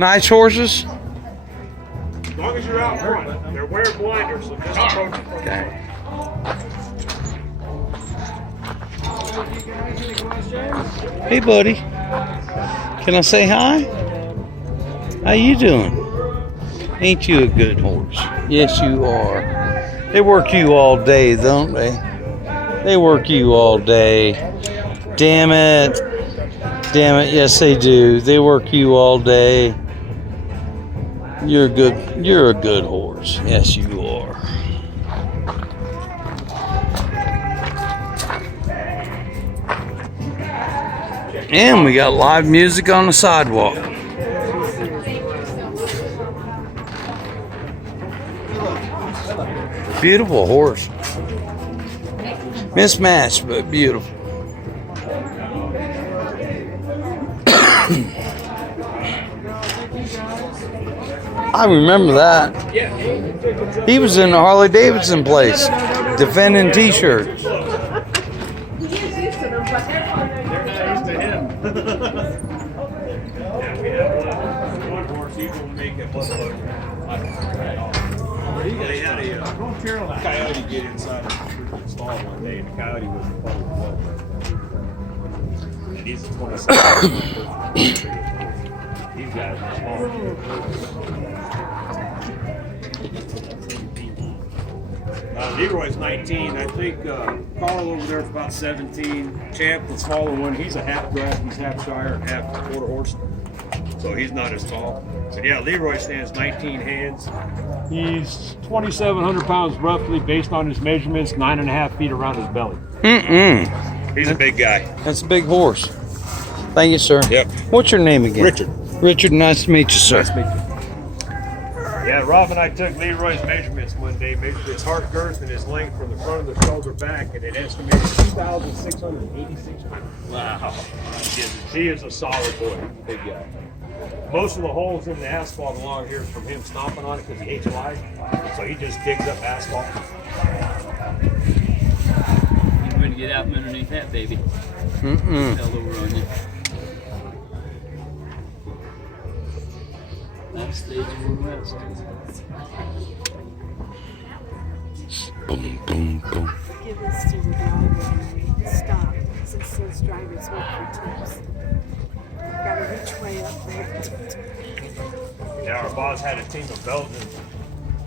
Nice horses? As long as you're out front. They're wearing blinders, so just approach them. Okay. Hey, buddy. Can I say hi? How you doing? Ain't you a good horse? Yes, you are. They work you all day, don't they? They work you all day. Damn it. Damn it. Yes, they do. They work you all day. You're a good horse. Yes, you are. And we got live music on the sidewalk. Beautiful horse. Mismatched, but beautiful. I remember that. He was in the Harley Davidson place, defending t-shirts. They had a coyote get inside the stall one day, and the coyote was a puddle of blood. And he's a 27. These guys are small. Leroy's 19. I think Carl over there is about 17. Champ, the smaller one, he's a half draft. He's half Shire and half quarter horse. So he's not as tall. But yeah, Leroy stands 19 hands. He's 2,700 pounds roughly, based on his measurements, 9.5 feet around his belly. He's a big guy. That's a big horse. Thank you, sir. Yep. What's your name again? Richard. Richard, nice to meet you, sir. Nice to meet you. Yeah, Rob and I took Leroy's measurements one day, measured his heart girth and his length from the front of the shoulder back, and it estimated 2,686 pounds. Wow. He is a solid boy, big guy. Most of the holes in the asphalt along here is from him stomping on it because he hates life. So he just digs up asphalt. You're going to get out from underneath that, baby. Fell over on you. Last stage of the west. Boom, boom, boom. Give this to the driver and stop, since those drivers work for tips. Gotta reach way up there. Yeah, our boss had a team of Belgians.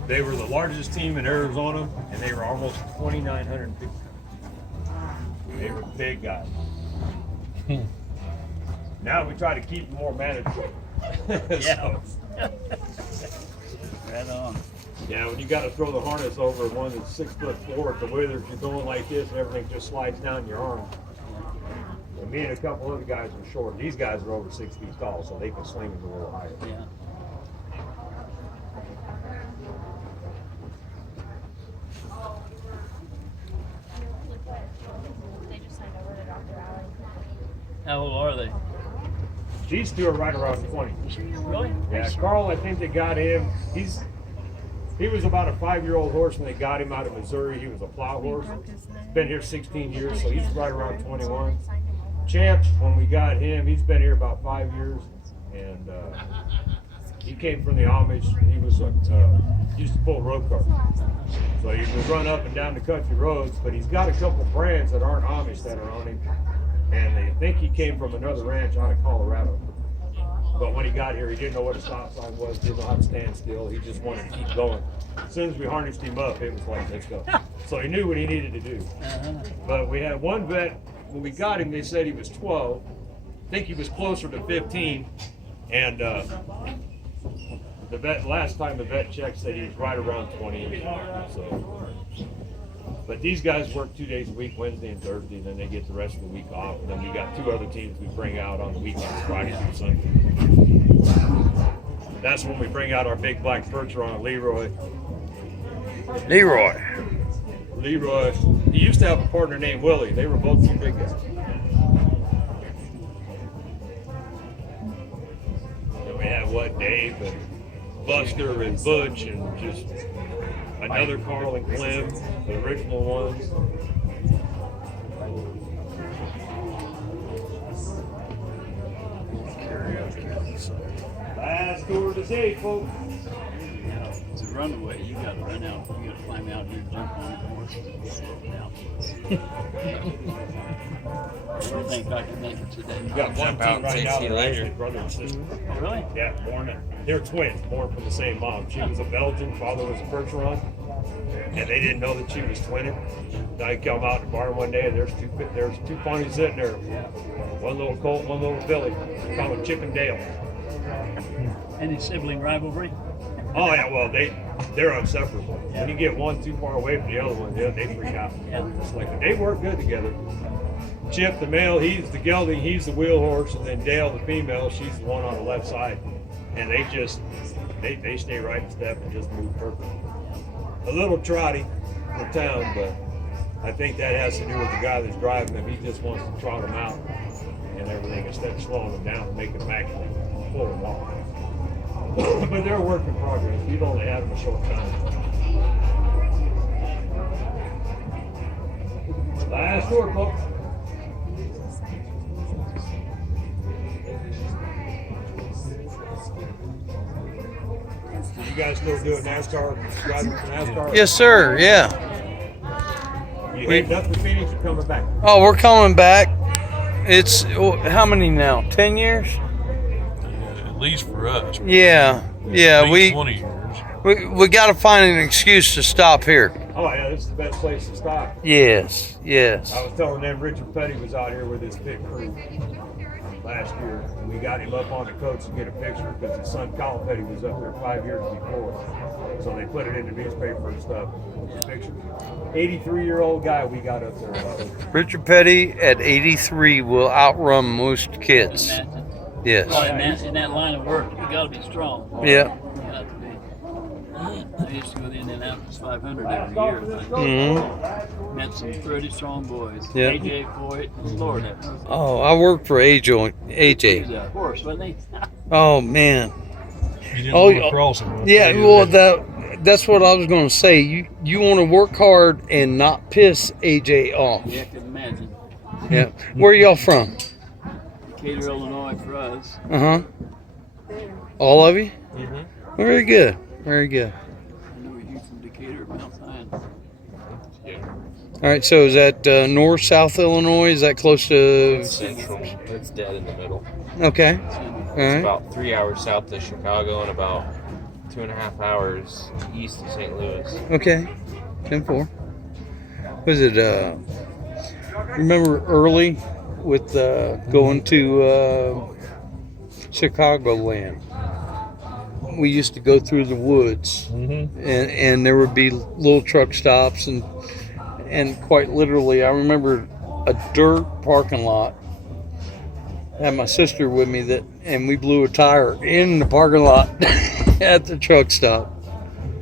They were the largest team in Arizona, and they were almost 2,950. They were big guys. Now we try to keep them more manageable. Yeah. Right on. Yeah, when you got to throw the harness over one that's 6'4" at the withers, you're going like this, and everything just slides down your arm. And me and a couple other guys are short. These guys are over 6 feet tall, so they can swing them a little higher. Yeah. How old are they? These two are right around 20. Really? Yeah, Carl, I think they got him. He was about a 5-year-old horse when they got him out of Missouri. He was a plow horse. Been here 16 years, so he's right around 21. Champ, when we got him, he's been here about 5 years, and he came from the Amish. He was used to pull road cars, so he would run up and down the country roads. But he's got a couple brands that aren't Amish that are on him, and they think he came from another ranch out of Colorado. But when he got here, he didn't know what a stop sign was, didn't know how to stand still. He just wanted to keep going. As soon as we harnessed him up, it was like, let's go. So he knew what he needed to do. But we had one vet, when we got him, they said he was 12. I think he was closer to 15. And the vet, last time the vet checked, said he was right around 20. So, but these guys work 2 days a week, Wednesday and Thursday, and then they get the rest of the week off. And then we got 2 other teams we bring out on the weekends, Friday through Sunday. That's when we bring out our big black percher on Leroy. Leroy. Leroy, he used to have a partner named Willie. They were both 2 big guys. Then we have Dave and Buster and Butch and just another Carl and Clem, the original ones. Last his age, folks. You know, it's a runaway. You got to run out. You got to climb out here and jump on the horse and slow it down. I don't think I can make it today. You got one Jump out team and right say now. see you They're later. actually brother and sister. Oh, really? Yeah, they're twins, born from the same mom. She was a Belgian, father was a Percheron, and they didn't know that she was twinning. I come out to the barn one day, and there's two ponies sitting there, one little colt, one little filly. They call it Chip and Dale. Any sibling rivalry? Oh yeah, well they're inseparable. When you get one too far away from the other one, they freak out. Yeah. It's like they work good together. Chip, the male, he's the gelding, he's the wheel horse, and then Dale, the female, she's the one on the left side. And they stay right in step and just move perfect. A little trotty for town, but I think that has to do with the guy that's driving them. He just wants to trot them out and everything instead of slowing them down and making them actually pull them off. But they're a work in progress. You've only had them a short time. Last word, folks. You guys still doing NASCAR, driving for NASCAR? Yes, sir. Yeah. You heading up to Phoenix or coming back? Oh, we're coming back. It's how many now? 10 years? At least for us. Yeah. Yeah. At least 20 years. We got to find an excuse to stop here. Oh yeah, this is the best place to stop. Yes. Yes. I was telling them Richard Petty was out here with his pit crew last year. And we got him up on the coach to get a picture because his son Colin Petty was up there 5 years before. So they put it in the newspaper and stuff. Picture. 83-year-old guy we got up there. Richard Petty at 83 will outrun most kids. Imagine. Yes. Oh, in that line of work, you got to be strong. Yeah. You got to be. I used to go to the Indianapolis 500 every year. Mm-hmm. Met some pretty strong boys. Yeah. AJ Foyt, Florida. Oh, I worked for AJ. He was a horse, wasn't he? Oh man. You didn't Oh, want to cross him. Yeah. Well, that's what I was going to say. You want to work hard and not piss AJ off. Yeah, I can imagine. Yeah. Where y'all from? Decatur, Illinois for us. Uh huh. There. All of you? Mm-hmm. Very good. Very good. I know you from Decatur, Mount Zion. All right. So is that north, south Illinois? Is that close to? Central. It's dead in the middle. Okay. So, All It's right. about 3 hours south of Chicago and about 2.5 hours east of St. Louis. Okay. 10-4. Was it? Remember early with going to Chicagoland? We used to go through the woods, Mm-hmm. and there would be little truck stops, and quite literally, I remember a dirt parking lot. I had my sister with me and we blew a tire in the parking lot at the truck stop.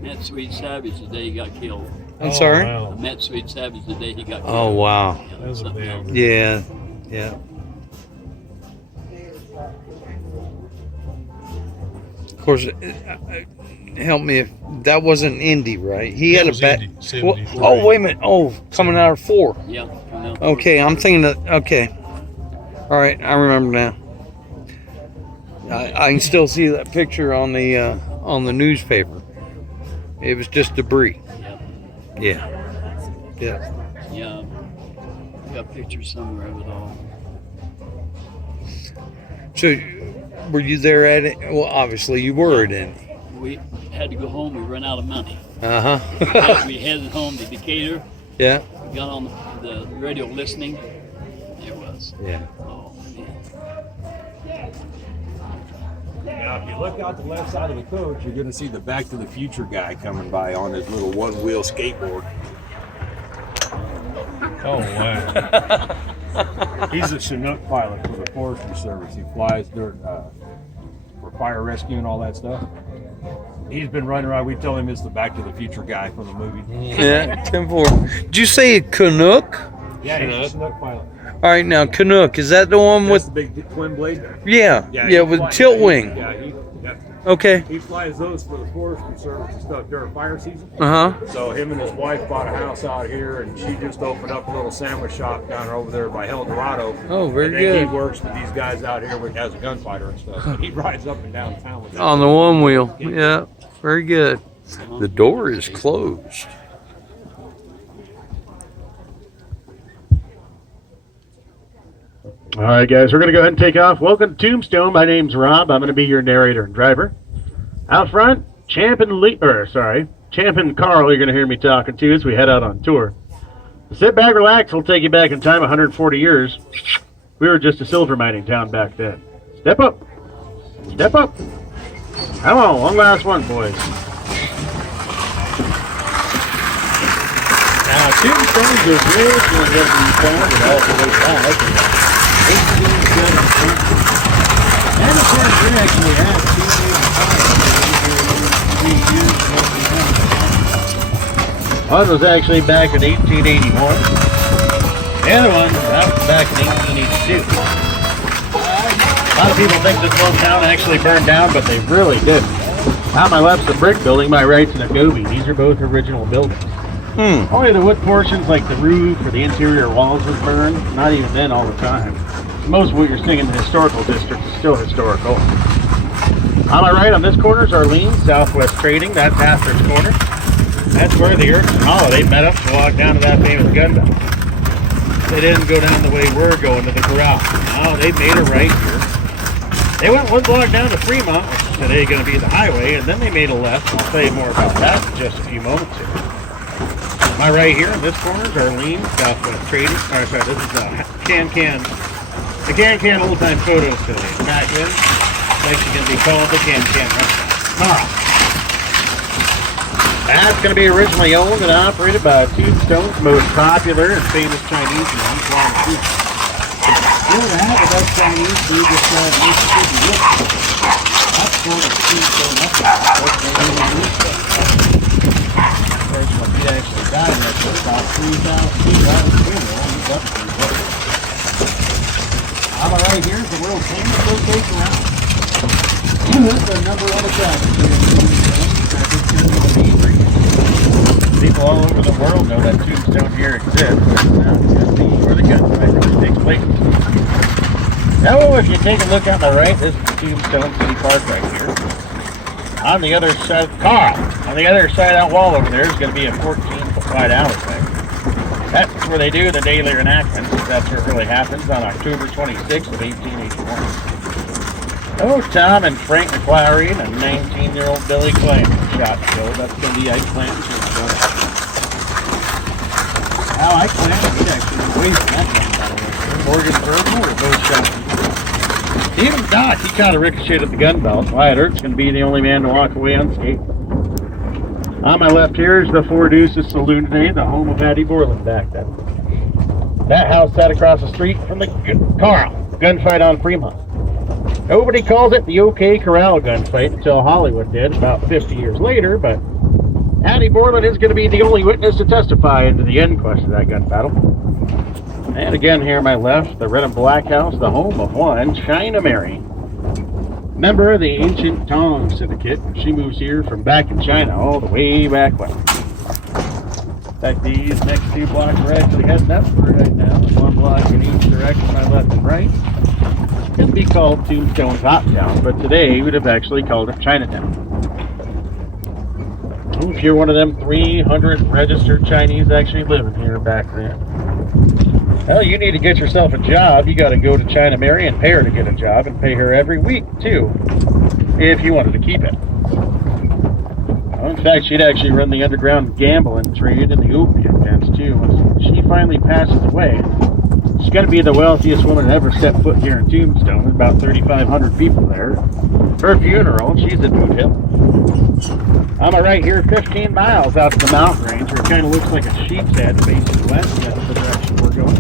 met Sweet Savage the day he got killed. I'm sorry. I Wow. met Sweet Savage the day he got killed. Oh wow. Yeah, That was a something big- else. Yeah. Yeah. Of course, help me if that wasn't Indy, right? He That had a was bat. Indy, 73. Oh, wait a minute. Oh, coming out of 4. Yeah, I know. Okay, I'm thinking that. Okay. All right, I remember now. I can still see that picture on the newspaper. It was just debris. Yeah, Yeah. Yeah. yeah. Got pictures somewhere of it all. So, were you there at it? Well, obviously you were at it. We had to go home. We ran out of money. Uh huh. We headed home to Decatur. Yeah. We got on the radio listening. There it was. Yeah. Oh man. Now, if you look out the left side of the coach, you're going to see the Back to the Future guy coming by on his little one-wheel skateboard. Oh, wow. He's a Chinook pilot for the Forestry Service. He flies for fire rescue and all that stuff. He's been running around. We tell him it's the Back to the Future guy from the movie. Yeah. 10-4. Did you say a Canuck? Yeah, he's a Chinook. Chinook pilot. All right, now Canuck, is that the one That's with? the big twin blade. Yeah. he Yeah, with flies- tilt wing. Yeah, Okay. He flies those for the forestry service and stuff during fire season. Uh-huh. So him and his wife bought a house out here, and she just opened up a little sandwich shop down over there by El Dorado. Oh, very and then good. He works with these guys out here as a gunfighter and stuff. And he rides up and down town with them. On the one wheel. Yeah. Very good. The door is closed. All right, guys, we're going to go ahead and take off. Welcome to Tombstone. My name's Rob. I'm going to be your narrator and driver. Out front, Champ and Carl, you're going to hear me talking to as we head out on tour. Sit back, relax. We'll take you back in time 140 years. We were just a silver mining town back then. Step up. Step up. Come on, one last one, boys. Now, Tombstone's a real one that we founded all the way back. 1870. And of course, we actually have two years. One was actually back in 1881. The other one, that was back in 1882. A lot of people think this little town actually burned down, but they really didn't. On my left's the brick building, my right's an adobe. These are both original buildings. Only the wood portions like the roof or the interior walls was burned, not even then all the time. Most of what you're seeing in the historical district is still historical. On my right on this corner is Arlene, Southwest Trading. That's Astor's Corner. That's where the Erks and Holiday met up to walk down to that famous gun belt. They didn't go down the way we're going to the corral. No, they made a right here. They went one block down to Fremont, which is today going to be the highway, and then they made a left. I'll tell you more about that in just a few moments here. My right here in this corner is Arlene, Southwest Trading. Sorry, this is the Can Old Time Photos today. Back then, it's actually going to be called the Can Restaurant. That's going to be originally owned and operated by Tombstone's most popular and famous Chinese man, Wang Fu. You know that, but that's Chinese food just Mississippi whiskey. That's called a Tombstone Muffin. Of course, when he actually died, that was about 3,000 feet out of the funeral. He's up to his head. On my right here is the world famous location route. This is the #1 attraction here in Tombstone. People all over the world know that Tombstone here exists. It's where the gunfight really takes place. Now, if you take a look on the right, this is the Tombstone City Park right here. On the other side, on the other side of that wall over there is going to be a 14-foot wide alleyway. That's where they do the daily reenactments. That's where it really happens on October 26th of 1881. Oh, Tom and Frank McQuarrie and 19-year-old Billy Clay shot and killed. That's going to be Ike Clanton. Now, Ike Clanton, he'd actually been away from that one, by the way. Morgan Burton were both shot. Even Doc, he caught a ricochet at the gun belt. Wyatt Earp's going to be the only man to walk away unscathed. On my left here is the Four Deuces Saloon today, the home of Addie Borland back then. That house sat across the street from the Carl gunfight on Fremont. Nobody calls it the OK Corral gunfight until Hollywood did about 50 years later, but Addie Borland is going to be the only witness to testify into the inquest of that gun battle. And again here on my left, the red and black house, the home of one China Mary. Member of the ancient Tong Syndicate. She moves here from back in China all the way back west. In fact, these next 2 blocks we're actually heading up for right now. 1 block in each direction, my left and right. It's going to be called Tombstone's Hot Town, but today we would have actually called it Chinatown. If you're one of them 300 registered Chinese actually living here back then. Well, you need to get yourself a job. You got to go to China Mary and pay her to get a job, and pay her every week too, if you wanted to keep it. Well, in fact, she'd actually run the underground gambling trade in the opium dens too. When she finally passes away, she's going to be the wealthiest woman to ever step foot here in Tombstone. There's about 3,500 people there. Her funeral, she's at Boot Hill. On my right here, 15 miles out to the mountain range, where it kind of looks like a sheep's head facing west. That's the direction we're going.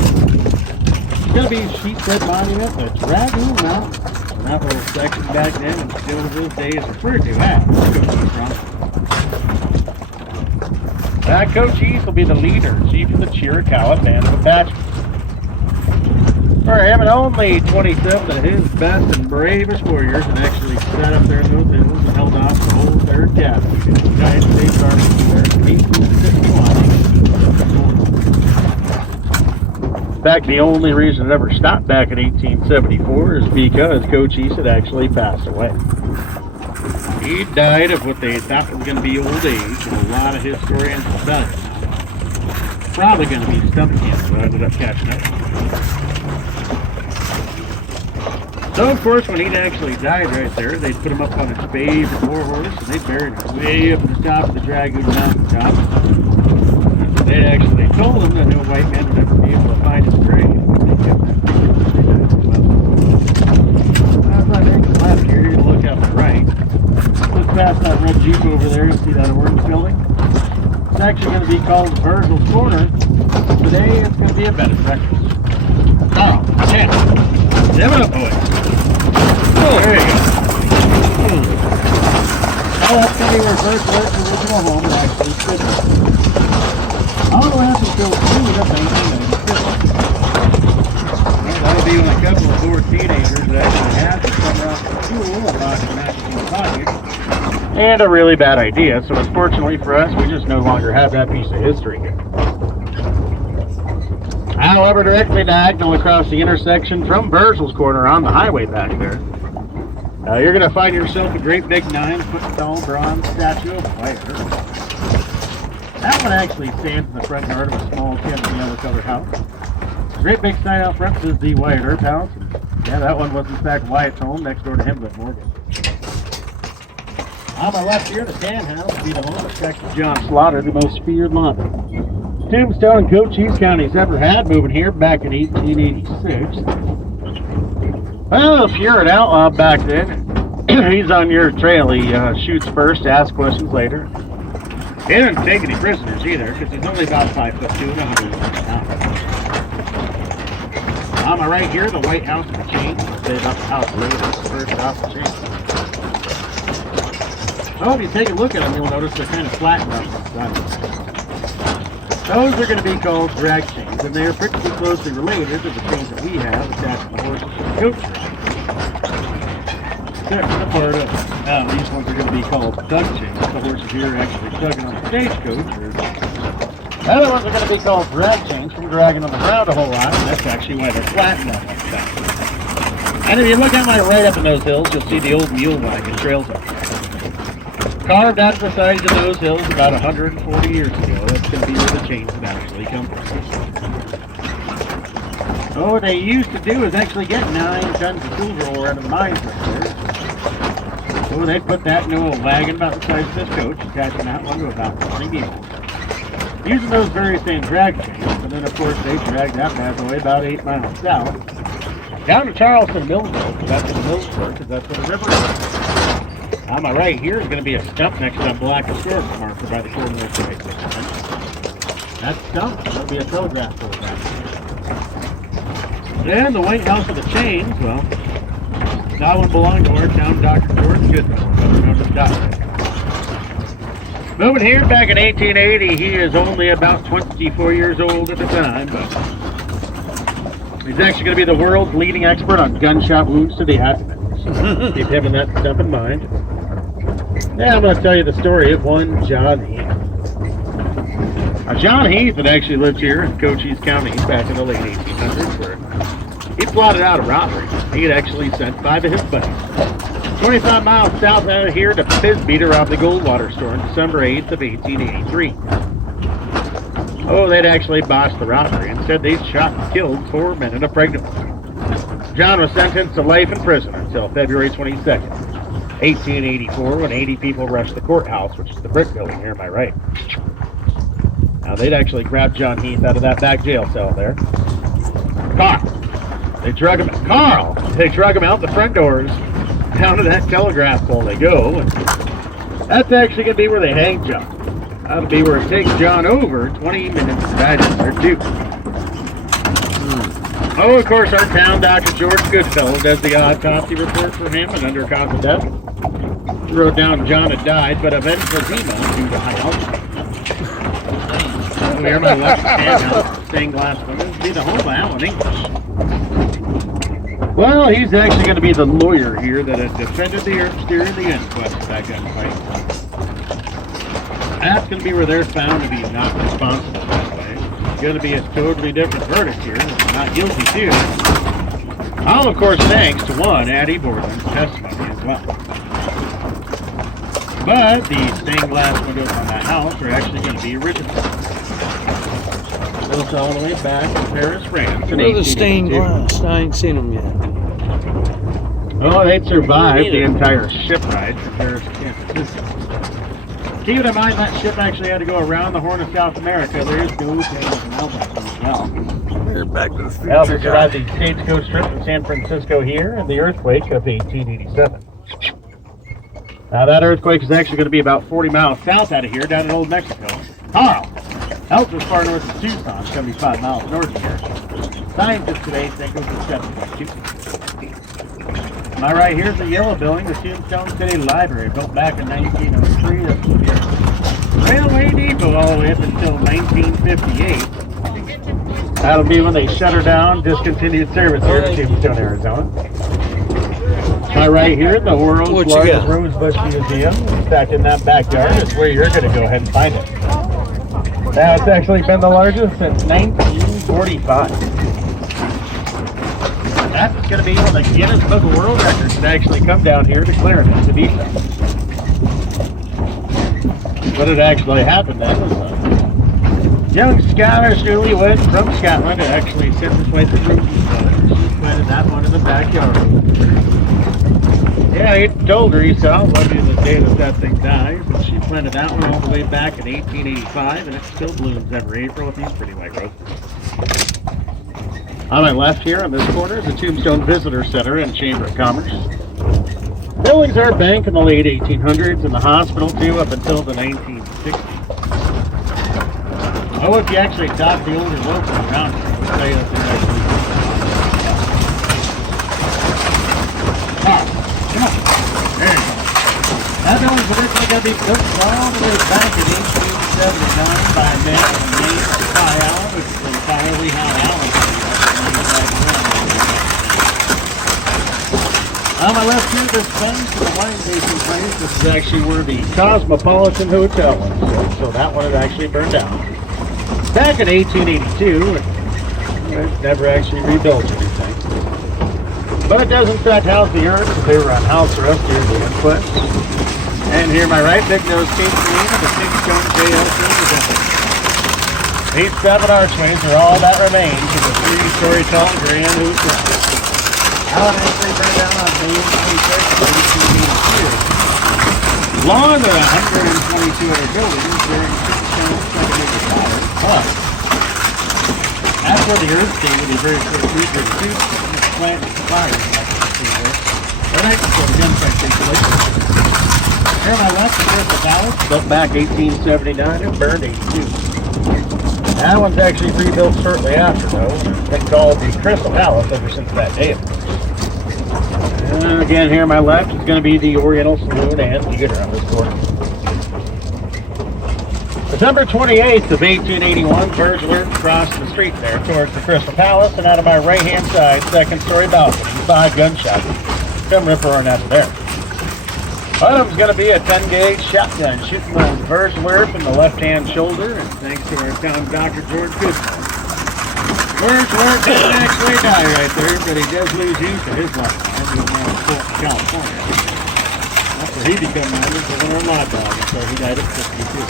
It's going to be a sheep's head monument, but it's Ragoon Mountain. And that little section back then, and still to this day, is referred to as Cochise. That Cochise will be the leader, chief of the Chiricahua Band of Apaches. For him and only 27 of his best and bravest warriors, and actually sat up there in those hills and held off the whole third cabin. The United States Army was there in 1861. In fact, the only reason it ever stopped back in 1874 is because Cochise had actually passed away. He died of what they thought was going to be old age, and a lot of historians will tell you. Probably going to be stomach cancer, but I ended up catching up. So, of course, when he'd actually died right there, they'd put him up on his favorite war horse, and they buried him way up at the top of the Dragoon Mountaintop. They actually told him that no white man would ever be able to find his grave. As I make the left here, you're going to look out to the right. Look past that red Jeep over there, you'll see that orange building. It's actually going to be called Virgil's Corner. Today, it's going to be a bed and breakfast. Carl, yeah. Them up, boys. Oh, there you go. Oh, that's going to be where Bert Blair's original home actually stood. All the way up until 1996. That'll be when a couple of poor teenagers that actually had to come around to school and lock the matches in pockets. And a really bad idea, so unfortunately for us, we just no longer have that piece of history here. However, directly diagonal across the intersection from Virgil's Corner on the highway back there, you're going to find yourself a great big 9-foot-tall bronze statue of Wyatt Earp. That one actually stands in the front yard of a small tin yellow-colored house. Great big sign out front says the Wyatt Earp house. And yeah, that one was in fact Wyatt's home next door to him, but Morgan. On my left here, the tan house will be the home of Texas John Slaughter, the most feared lumber Tombstone and Cochise counties ever had, moving here back in 1886. Well, if you're an outlaw back then, he's on your trail. He shoots first, asks questions later. He didn't take any prisoners either, because he's only about 5'2" and 100 pounds. On my right here, the White House with the chain. Say about the house later, the first off the chain. So if you take a look at them, you'll notice they're kind of flattened up on the side. Those are going to be called drag chains, and they are pretty closely related to the chains that we have attached to the horses and the coach drag. Except for the part of these ones are going to be called dug chains. The horses here are actually tugging on the stagecoach. The other ones are going to be called drag chains from dragging on the ground a whole lot, and that's actually why they're flattened up like that. And if you look at my right up in those hills, you'll see the old mule wagon trails up there. Carved out of the sides of those hills about 140 years ago. That's going to be where the chains would actually come from. So what they used to do is actually get 9 tons of silver ore out of the mines right there. So they'd put that into a wagon about the size of this coach, attaching that one to about 20 mules. Using those very same drag chains, and then of course they dragged that bad boy about 8 miles south, down to Charleston Millsville, because that's where the mills were, because that's where the river is. On my right here is going to be a stump next to that black historical marker by the corner of the right. That stump will be a telegraph pole back there. And the White House with the chains, well, that one belonged to our town Dr. George Goodfellow, better known as Doctor. Moving here back in 1880, he is only about 24 years old at the time, but he's actually going to be the world's leading expert on gunshot wounds to the abdomen. Keep having that stuff in mind. Yeah, I'm going to tell you the story of one John Heath. Now, John Heath had actually lived here in Cochise County back in the late 1800s, where he plotted out a robbery. He had actually sent 5 of his buddies 25 miles south out of here to Bisbee to rob the Goldwater store on December 8th of 1883. Oh, they'd actually botched the robbery and said they'd shot and killed 4 men and a pregnant woman. John was sentenced to life in prison until February 22nd, 1884, when 80 people rushed the courthouse, which is the brick building here on my right. Now, they'd actually grabbed John Heath out of that back jail cell there. Carl! They drug him out the front doors, down to that telegraph pole they go, and that's actually going to be where they hang John. That'll be where it takes John over 20 minutes to digest or 2. Oh, of course, our town Dr. George Goodfellow does the autopsy report for him, and under cause of death, he wrote down John had died, but of emphysema due to high altitude. Here, my left hand out, stained glass windows, be the home of Allen English. Well, he's actually going to be the lawyer here that had defended the Earps during the inquest of that gunfight. That's going to be where they're found to be not responsible that way. It's going to be a totally different verdict here. Not guilty too. All, of course, thanks to one Addie Borland's testimony as well. But the stained glass windows on that house are actually going to be original. Built all the way back in Paris, France. Where are the stained glass? I ain't seen them yet. Oh, they'd survived the entire ship ride from Paris to San Francisco. Keep in mind that ship actually had to go around the Horn of South America. There's no things else as well. They're back to the future. Well, we survived the stagecoach trip from San Francisco here and the earthquake of 1887. Now that earthquake is actually going to be about 40 miles south out of here, down in Old Mexico. Carl! Help as far north as Tucson, 75 miles north of here. Scientists today think it was 7.2. Am I right? Here's the yellow building, the Tombstone City Library, built back in 1903. This will be a railway depot all the way up until 1958. That'll be when they shut her down, discontinued service here in Tombstone, Arizona. Am I right here? The world's largest rosebush museum. Back in that backyard is where you're going to go ahead and find it. Now, it's actually been the largest since 1945. That's going to be one of the Guinness Book of World Records that actually come down here declaring it to be so. What had actually happened then was a young Scottish newlywed from Scotland had actually sent this way through roses. She planted that one in the backyard. Yeah, he told her, he said, I'll love you the day that thing dies. And she planted that one all the way back in 1885, and it still blooms every April with these pretty white roses. On my left here, on this corner, is the Tombstone Visitor Center and Chamber of Commerce. Buildings are a bank in the late 1800s, and the hospital, too, up until the 1960s. Oh, if you actually talk the older locals around here, they'll tell you that they're actually... Come on. There you go. That building's originally going to be built all the way back in 1879 by a man named Pi Allen, which is the fire we had Allen. On my left here, this fence to the wine tasting place. This is actually where the Cosmopolitan Hotel was. So that one had actually burned down. Back in 1882, it never actually rebuilt anything. But it does in fact house the Earps, because they were on house arrest during the inquest. And here my right, Big Nose King Queen of the Tombstone JLC is 8 7 archways are all that remains of the 3-story tall grand hotel. Allen actually burned down on May 26th of 1882. Along with 122 other buildings during Tombstone's second Decatur. But that's where the Earth came with the very first region of Tombstone. Plant fires, like you can see there. Right next to the gunfight takes place. Here on my left, the Crystal Palace, built back 1879 and burned 82. That one's actually rebuilt shortly after, though. It's been called the Crystal Palace ever since that day, of course. And again, here on my left is going to be the Oriental Saloon and Theater on this corner. December 28th of 1881, burglar crossed the street there towards the Crystal Palace, and out of my right-hand side, second-story balcony, 5 gunshots come rip-roaring out of there. One of them's going to be a 10-gauge shotgun shooting the burglar from the left-hand shoulder, and thanks to our town Dr. George Goodman. Burglar didn't actually die right there, but he does lose use of his lifeline. He was now in Fulton, California. That's where he became known as the Little Law Dog, and so he died at 52.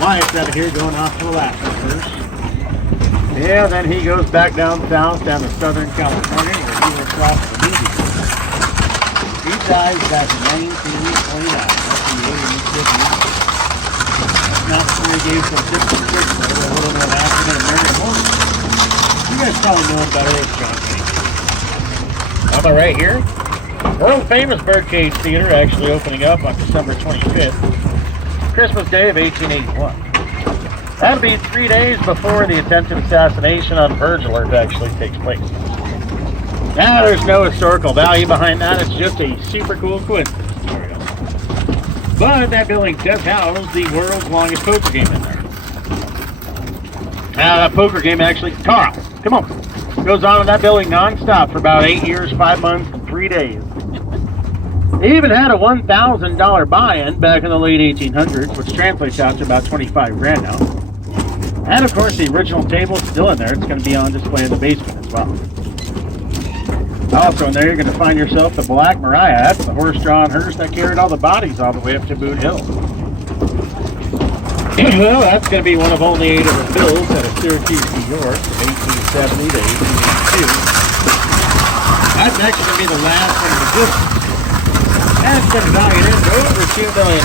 Wyatt's out of here going off to Alaska first. Yeah, then he goes back down south, down to Southern California, where he will cross the movie. He dies back in 1929. That's the year he lived. Not where he gave some tips and tricks, but a little bit of African-American woman. You guys probably know him better as John Cage. Am I right here? World famous Birdcage Theater actually opening up on December 25th. Christmas Day of 1881. That'll be 3 days before the attempted assassination on Virgil Earp actually takes place. Now, there's no historical value behind that. It's just a super cool coincidence. But that building does house the world's longest poker game in there. Now, that poker game actually... Carl, come on. Goes on in that building nonstop for about 8 years, 5 months, and 3 days. They even had a $1,000 buy-in back in the late 1800s, which translates out to about 25 grand now. And of course, the original table is still in there. It's going to be on display in the basement as well. Also in there, you're going to find yourself the Black Mariah. That's the horse-drawn hearse that carried all the bodies all the way up to Boot Hill. Well, that's going to be one of only 8 of the bills out of Syracuse, New York, from 1870 to 1882. That's actually going to be the last one of the business. That's been valued into over $2 million.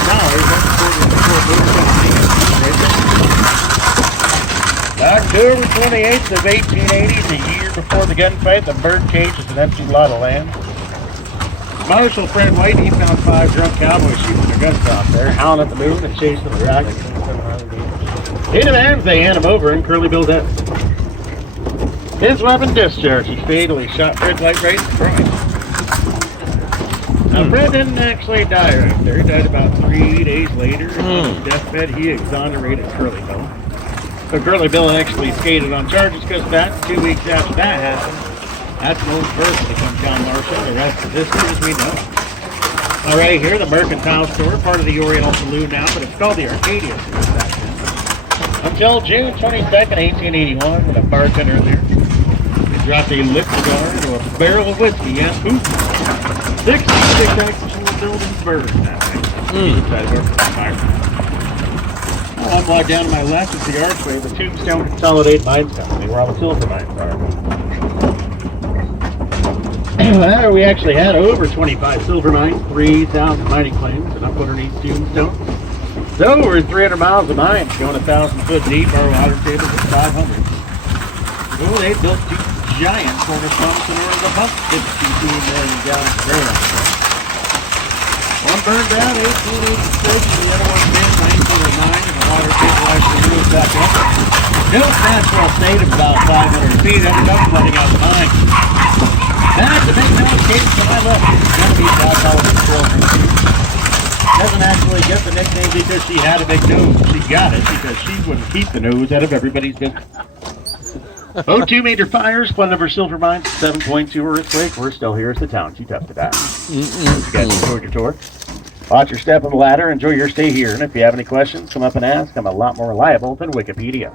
October 28th of 1880, the year before the gunfight, the birdcage is an empty lot of land. Marshal Fred White, he found 5 drunk cowboys shooting their guns off there, howling at the moon and chasing the dragons. He demands they hand him over in Curly Bill's head. His weapon discharged. He fatally shot Fred White right in the groin. Now, Fred didn't actually die right there. He died about 3 days later. On his deathbed, he exonerated Curly Bill. So Curly Bill actually skated on charges because of that. 2 weeks after that happened, that's an old person to become John Marshall. The rest of this as we know. All right, here, the Mercantile Store, part of the Oriental Saloon now, but it's called the Arcadia Store back then. Until June 22nd, 1881, with a bartender in there. They dropped a liquor jar into a barrel of whiskey, and poof, 66 actual buildings burned that night. One block down to my left is the archway of the Tombstone Consolidated Mines Company, where all the silver mines are. There we actually had over 25 silver mines, 3,000 mining claims, and up underneath Tombstone. So over 300 miles of mines, going 1,000 foot deep, our water tables at 500. Well, they built 2 giant furnace pumps in order to pump 52 million gallons per hour. One burned down 1886, the other one in 1909, and the water table actually moved back up. Built natural state of about 500 feet, ended up flooding out the mine. That's the big nose case to my left. Genevieve doesn't actually get the nickname because she had a big nose. She got it because she wouldn't keep the nose out of everybody's business. 2 major fires, flooding of her silver mines, 7.2 earthquake. We're still here as the town. Too tough to die. You guys enjoyed your tour. Watch your step on the ladder. Enjoy your stay here. And if you have any questions, come up and ask. I'm a lot more reliable than Wikipedia.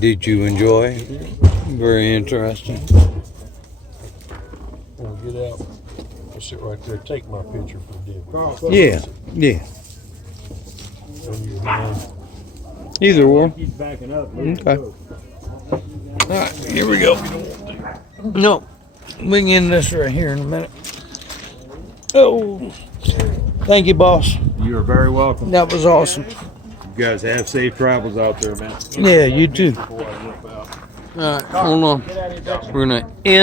Did you enjoy? Very interesting. I'll get out. I'll sit right there. Take my picture for the deal. Yeah, yeah. Either or. He's backing up. Okay. All right, here we go. No, we can end this right here in a minute. Oh, thank you, boss. You are very welcome. That was awesome. You guys have safe travels out there, man. Yeah, you too. All right, hold on. We're gonna end.